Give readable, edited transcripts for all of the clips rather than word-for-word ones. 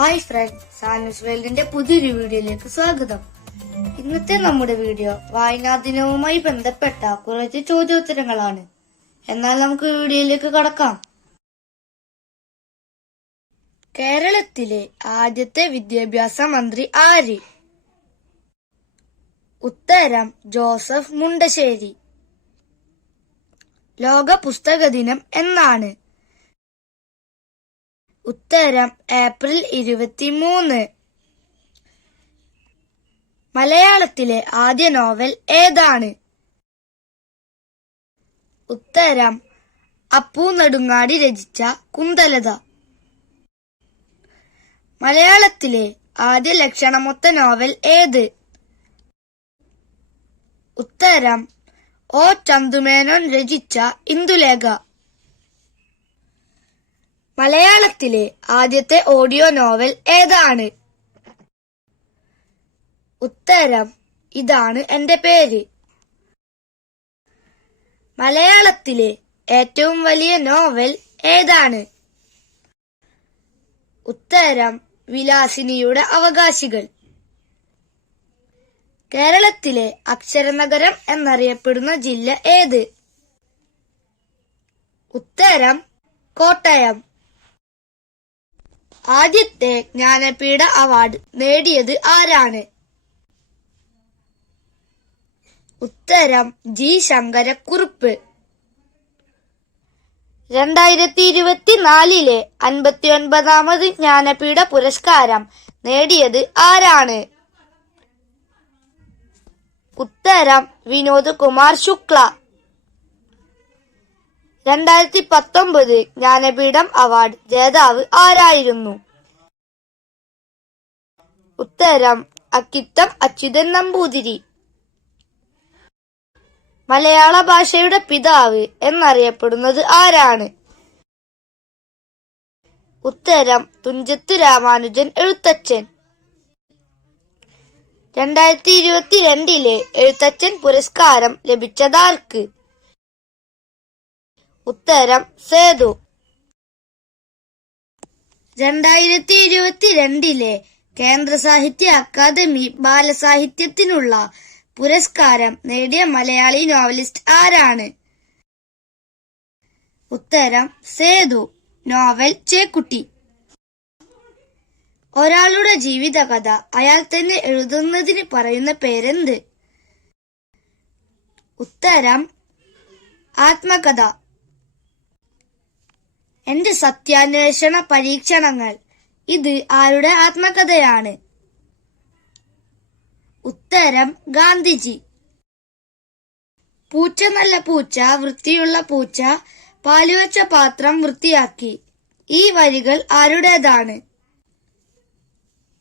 Hi friends, സാനൂസ് വേൾഡിന്റെ പുതിയൊരു വീഡിയോയിലേക്ക് സ്വാഗതം. ഇന്നത്തെ നമ്മുടെ വീഡിയോ വായനാ ദിനവുമായി ബന്ധപ്പെട്ട കുറച്ച് ചോദ്യോത്തരങ്ങളാണ്. എന്നാൽ നമുക്ക് വീഡിയോയിലേക്ക് കടക്കാം. കേരളത്തിലെ ആദ്യത്തെ വിദ്യാഭ്യാസ മന്ത്രി ആര്? ഉത്തരം ജോസഫ് മുണ്ടശ്ശേരി. ലോക പുസ്തക ദിനം എന്നാണ്? ഉത്തരം ഏപ്രിൽ 23. മലയാളത്തിലെ ആദ്യ നോവൽ ഏതാണ്? ഉത്തരം അപ്പു നെടുങ്ങാടി രചിച്ച കുന്തലത. മലയാളത്തിലെ ആദ്യ ലക്ഷണമൊത്ത നോവൽ ഏത്? ഉത്തരം ഒ ചന്തുമേനോൻ രചിച്ച ഇന്ദുലേഖ. മലയാളത്തിലെ ആദ്യത്തെ ഓഡിയോ നോവൽ ഏതാണ്? ഉത്തരം ഇതാണ് എന്റെ പേര്. മലയാളത്തിലെ ഏറ്റവും വലിയ നോവൽ ഏതാണ്? ഉത്തരം വിലാസിനിയുടെ അവകാശികൾ. കേരളത്തിലെ അക്ഷരനഗരം എന്നറിയപ്പെടുന്ന ജില്ല ഏത്? ഉത്തരം കോട്ടയം. ആദ്യത്തെ ജ്ഞാനപീഠ അവാർഡ് നേടിയത് ആരാണ്? ഉത്തരം ജി ശങ്കരക്കുറുപ്പ്. 2024 59ാമത് ജ്ഞാനപീഠ പുരസ്കാരം നേടിയത് ആരാണ്? ഉത്തരം വിനോദ് കുമാർ ശുക്ല. 2019 ജ്ഞാനപീഠം അവാർഡ് ജേതാവ് ആരായിരുന്നു? ഉത്തരം അക്കിത്തം അച്യുതൻ നമ്പൂതിരി. മലയാള ഭാഷയുടെ പിതാവ് എന്നറിയപ്പെടുന്നത് ആരാണ്? ഉത്തരം തുഞ്ചത്ത് രാമാനുജൻ എഴുത്തച്ഛൻ. 2022 എഴുത്തച്ഛൻ പുരസ്കാരം ലഭിച്ചതാർക്ക്? ഉത്തരം സേതു. 2022 കേന്ദ്ര സാഹിത്യ അക്കാദമി ബാലസാഹിത്യത്തിനുള്ള പുരസ്കാരം നേടിയ മലയാളി നോവലിസ്റ്റ് ആരാണ്? ഉത്തരം സേതു. നോവൽ ചേക്കുട്ടി. ഒരാളുടെ ജീവിതകഥ അയാൾ തന്നെ എഴുതുന്നതിന് പറയുന്ന പേരെന്ത്? ഉത്തരം ആത്മകഥ. എന്റെ സത്യാന്വേഷണ പരീക്ഷണങ്ങൾ ഇത് ആരുടെ ആത്മകഥയാണ്? ഉത്തരം ഗാന്ധിജി. പൂച്ച നല്ല പൂച്ച, വൃത്തിയുള്ള പൂച്ച, പാലുവച്ച പാത്രം വൃത്തിയാക്കി. ഈ വരികൾ ആരുടേതാണ്?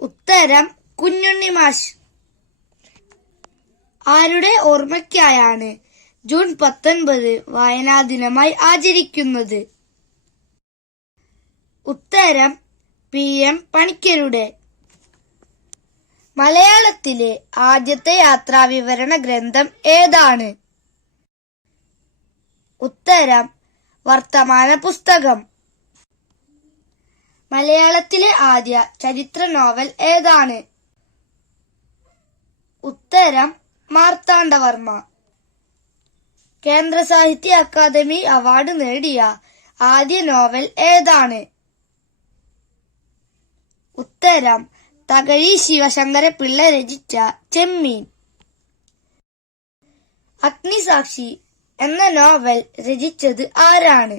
ഉത്തരം കുഞ്ഞുണ്ണി മാഷ്. ആരുടെ ഓർമ്മയ്ക്കായാണ് ജൂൺ 19 വായനാ ദിനമായി ആചരിക്കുന്നത്? ഉത്തരം PM പണിക്കരുടെ. മലയാളത്തിലെ ആദ്യത്തെ യാത്രാവിവരണ ഗ്രന്ഥം ഏതാണ്? ഉത്തരം വർത്തമാന പുസ്തകം. മലയാളത്തിലെ ആദ്യ ചരിത്ര നോവൽ ഏതാണ്? ഉത്തരം മാർത്താണ്ഡവർമ്മ. കേന്ദ്ര സാഹിത്യ അക്കാദമി അവാർഡ് നേടിയ ആദ്യ നോവൽ ഏതാണ്? ഉത്തരം തകഴി ശിവശങ്കര പിള്ള രചിച്ച ചെമ്മീൻ. അഗ്നിസാക്ഷി എന്ന നോവൽ രചിച്ചത് ആരാണ്?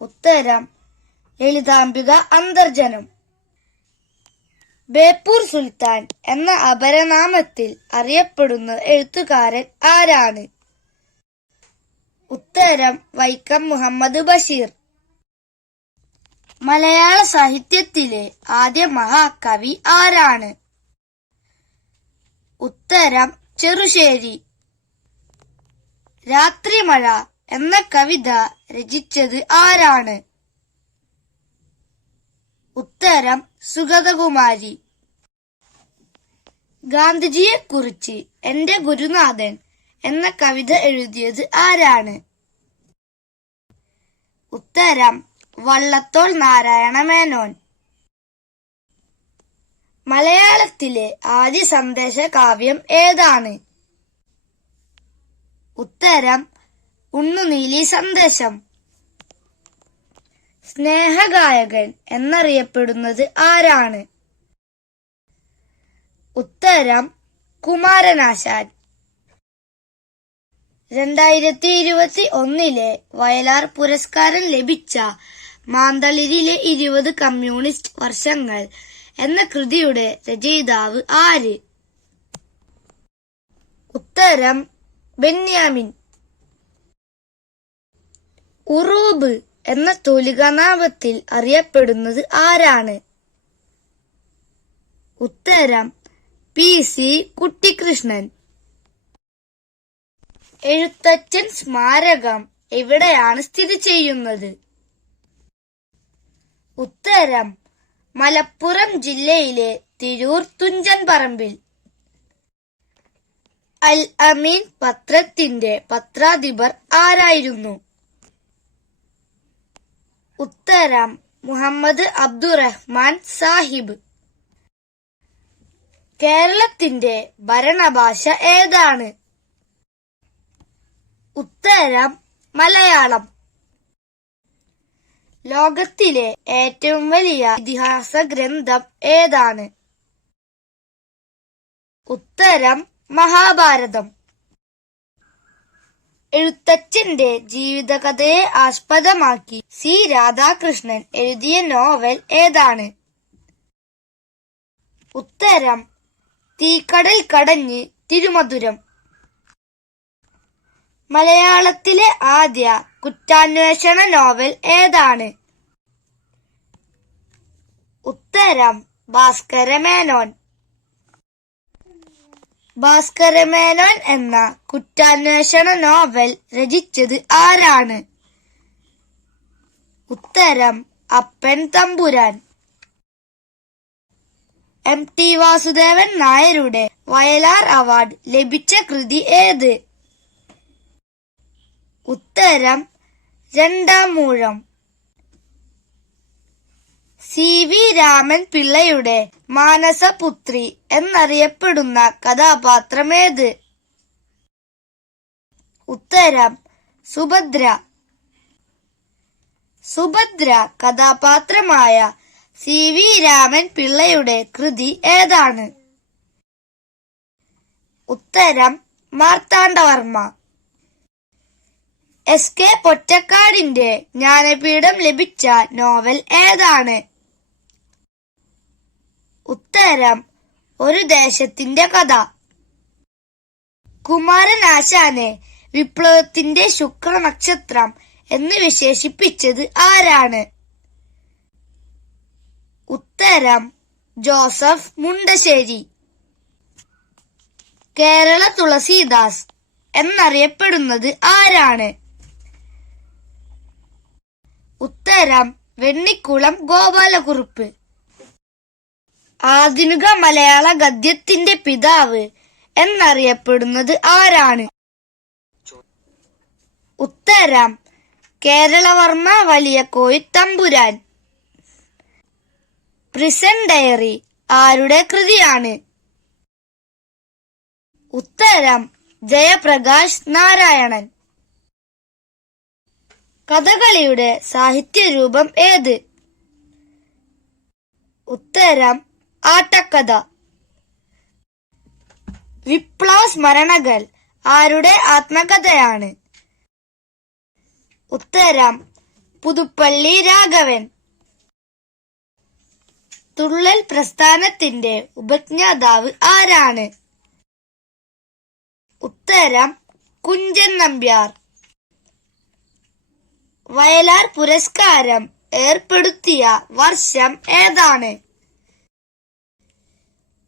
ഉത്തരം ലളിതാംബിക അന്തർജനം. ബേപ്പൂർ സുൽത്താൻ എന്ന അപരനാമത്തിൽ അറിയപ്പെടുന്ന എഴുത്തുകാരൻ ആരാണ്? ഉത്തരം വൈക്കം മുഹമ്മദ് ബഷീർ. മലയാള സാഹിത്യത്തിലെ ആദ്യ മഹാകവി ആരാണ്? ഉത്തരം ചെറുശ്ശേരി. രാത്രിമഴ എന്ന കവിത രചിച്ചത് ആരാണ്? ഉത്തരം സുഗതകുമാരി. ഗാന്ധിജിയെക്കുറിച്ച് എന്റെ ഗുരുനാഥൻ എന്ന കവിത എഴുതിയത് ആരാണ്? ഉത്തരം വള്ളത്തോൾ നാരായണ മേനോൻ. മലയാളത്തിലെ ആദ്യ സന്ദേശ കാവ്യം ഏതാണ്? ഉത്തരം ഉണ്ണുനീലി സന്ദേശം. സ്നേഹഗായകൻ എന്നറിയപ്പെടുന്നത് ആരാണ്? ഉത്തരം കുമാരനാശാൻ. 2021 വയലാർ പുരസ്കാരം ലഭിച്ച മാന്തളിരിലെ 20 കമ്മ്യൂണിസ്റ്റ് വർഷങ്ങൾ എന്ന കൃതിയുടെ രചയിതാവ് ആര്? ഉത്തരം ബെന്യാമിൻ. ഉറൂബ് എന്ന തൂലികാനാമത്തിൽ അറിയപ്പെടുന്നത് ആരാണ്? ഉത്തരം PC കുട്ടിക്കൃഷ്ണൻ. എഴുത്തച്ഛൻ സ്മാരകം എവിടെയാണ് സ്ഥിതി ചെയ്യുന്നത്? ഉത്തരം മലപ്പുറം ജില്ലയിലെ തിരൂർ തുഞ്ചൻ പറമ്പിൽ. അൽ അമീൻ പത്രത്തിന്റെ പത്രാധിപർ ആരായിരുന്നു? ഉത്തരം മുഹമ്മദ് അബ്ദുറഹ്മാൻ സാഹിബ്. കേരളത്തിന്റെ ഭരണഭാഷ ഏതാണ്? ഉത്തരം മലയാളം. ലോകത്തിലെ ഏറ്റവും വലിയ ഇതിഹാസ ഗ്രന്ഥം ഏതാണ്? ഉത്തരം മഹാഭാരതം. എഴുത്തച്ഛന്റെ ജീവിതകഥയെ ആസ്പദമാക്കി C. രാധാകൃഷ്ണൻ എഴുതിയ നോവൽ ഏതാണ്? ഉത്തരം തീക്കടൽ കടഞ്ഞ് തിരുമധുരം. മലയാളത്തിലെ ആദ്യ കുറ്റാന്വേഷണ നോവൽ ഏതാണ്? ഉത്തരം ഭാസ്കരമേനോൻ. ഭാസ്കരമേനോൻ എന്ന കുറ്റാന്വേഷണ നോവൽ രചിച്ചത് ആരാണ്? ഉത്തരം അപ്പൻ തമ്പുരാൻ. MT വാസുദേവൻ നായരുടെ വയലാർ അവാർഡ് ലഭിച്ച കൃതി ഏത്? ഉത്തരം രണ്ടാം മൂഴം. CV രാമൻ പിള്ളയുടെ മാനസപുത്രി എന്നറിയപ്പെടുന്ന കഥാപാത്രമേത്? ഉത്തരം സുഭദ്ര. സുഭദ്ര കഥാപാത്രമായ CV രാമൻ പിള്ളയുടെ കൃതി ഏതാണ്? ഉത്തരം മാർത്താണ്ഡവർമ്മ. SK പൊറ്റക്കാടിന്റെ ജ്ഞാനപീഠം ലഭിച്ച നോവൽ ഏതാണ്? ഉത്തരം ഒരു ദേശത്തിന്റെ കഥ. കുമാരനാശാനെ വിപ്ലവത്തിന്റെ ശുക്രനക്ഷത്രം എന്ന് വിശേഷിപ്പിച്ചത് ആരാണ്? ഉത്തരം ജോസഫ് മുണ്ടശ്ശേരി. കേരള തുളസീദാസ് എന്നറിയപ്പെടുന്നത് ആരാണ്? ഉത്തരം വെണ്ണിക്കുളം ഗോപാലകുറുപ്പ്. ആധുനിക മലയാള ഗദ്യത്തിന്റെ പിതാവ് എന്നറിയപ്പെടുന്നത് ആരാണ്? ഉത്തരം കേരളവർമ്മ വലിയ കോയിത്തമ്പുരാൻ. പ്രിസൺ ഡയറി ആരുടെ കൃതിയാണ്? ഉത്തരം ജയപ്രകാശ് നാരായണൻ. കഥകളിയുടെ സാഹിത്യരൂപം ഏത്? ഉത്തരം ആട്ടക്കഥ. വിപ്ലവ സ്മരണകൾ ആരുടെ ആത്മകഥയാണ്? ഉത്തരം പുതുപ്പള്ളി രാഘവൻ. തുള്ളൽ പ്രസ്ഥാനത്തിന്റെ ഉപജ്ഞാതാവ് ആരാണ്? ഉത്തരം കുഞ്ചൻ നമ്പ്യാർ. വയലാർ പുരസ്കാരം ഏർപ്പെടുത്തിയ വർഷം ഏതാണ്?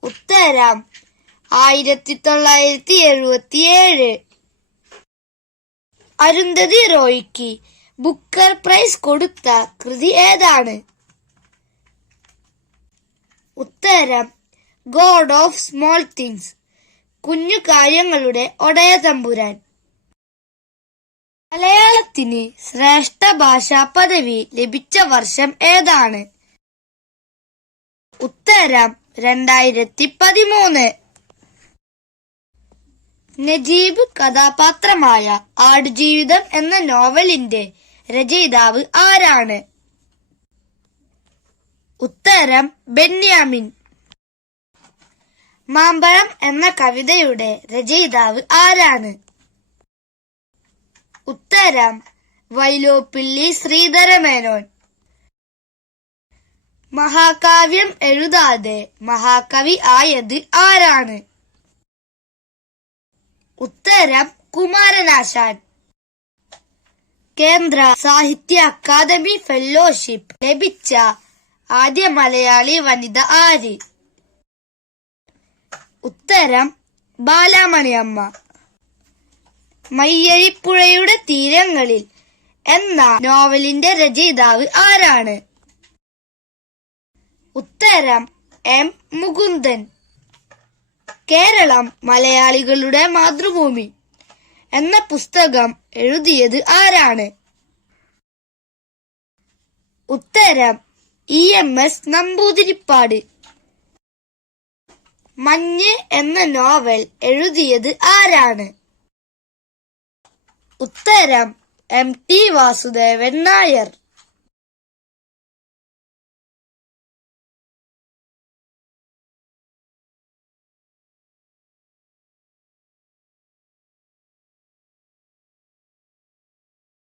ഉത്തരം 1977. അരുന്ധതി റോയ്ക്ക് ബുക്കർ പ്രൈസ് കൊടുത്ത കൃതി ഏതാണ്? ഉത്തരം ഗോഡ് ഓഫ് സ്മോൾ തിങ്സ്. കുഞ്ഞു കാര്യങ്ങളുടെ ഒടയ തമ്പുരാൻ. മലയാളത്തിന് ശ്രേഷ്ഠ ഭാഷാ പദവി ലഭിച്ച വർഷം ഏതാണ്? ഉത്തരം 2013. നജീബ് കഥാപാത്രമായ ആടുജീവിതം എന്ന നോവലിന്റെ രചയിതാവ് ആരാണ്? ഉത്തരം ബെന്യാമിൻ. മാമ്പഴം എന്ന കവിതയുടെ രചയിതാവ് ആരാണ്? ഉത്തരം വൈലോപ്പിള്ളി ശ്രീധരമേനോൻ. മഹാകാവ്യം എഴുതാതെ മഹാകവി ആയത് ആരാണ്? ഉത്തരം കുമാരനാശാൻ. കേന്ദ്ര സാഹിത്യ അക്കാദമി ഫെലോഷിപ്പ് ലഭിച്ച ആദ്യ മലയാളി വനിത ആര്? ഉത്തരം ബാലാമണിയമ്മ. മയ്യഴിപ്പുഴയുടെ തീരങ്ങളിൽ എന്ന നോവലിന്റെ രചയിതാവ് ആരാണ്? ഉത്തരം എം മുകുന്ദൻ. കേരളം മലയാളികളുടെ മാതൃഭൂമി എന്ന പുസ്തകം എഴുതിയത് ആരാണ്? ഉത്തരം EMS നമ്പൂതിരിപ്പാട്. മഞ്ഞ് എന്ന നോവൽ എഴുതിയത് ആരാണ്? ഉത്തരം MT വാസുദേവൻ നായർ.